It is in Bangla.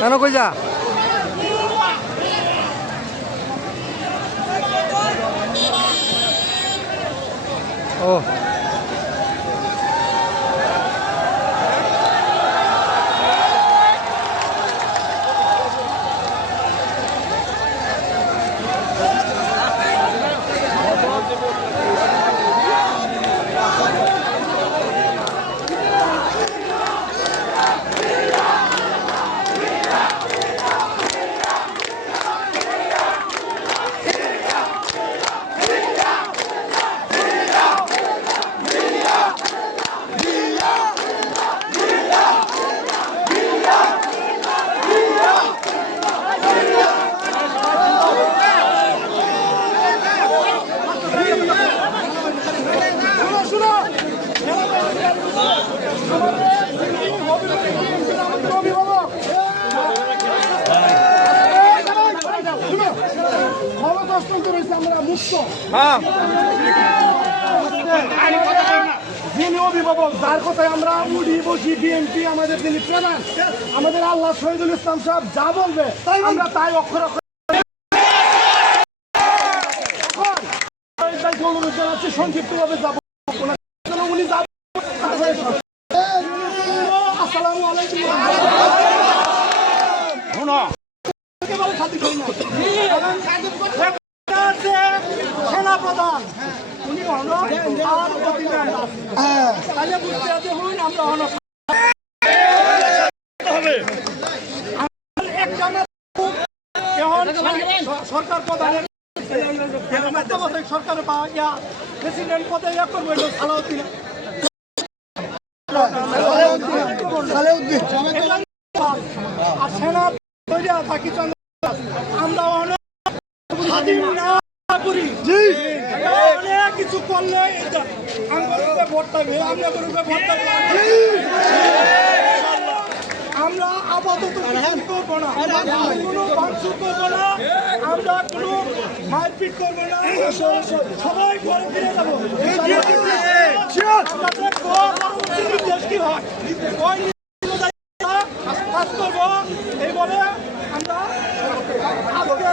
কেন কই যা ও যিনি অভিভাবক যার কথায় আমরা উড়ি বসি বিএনপি আমাদের যিনি প্রধান আমাদের আল্লাহ শহীদুল ইসলাম সাহেব যা বলবে আমরা তাই অক্ষর অক্ষর অনুরোধ জানাচ্ছি সংক্ষিপ্তভাবে যাবো উনি আসসালামু আলাইকুম সেনাপ্রধান উনি তাহলে বুঝতে হন আমরা সরকার প্রধানের সরকার বা প্রেসিডেন্ট পদে ইয়া করবো সালাউদ্দিন আর সেনা থাকি আমরা অনেক কিছু করলে আমরা আপাতত করবো না কোনো ভাঙচুর করবো না আমরা কোনো মারপিট করবো না সবাই ঘরে ফিরে যাবো নির্দেশ কি হয় কাজ করবো এই বলে আমরা আজকে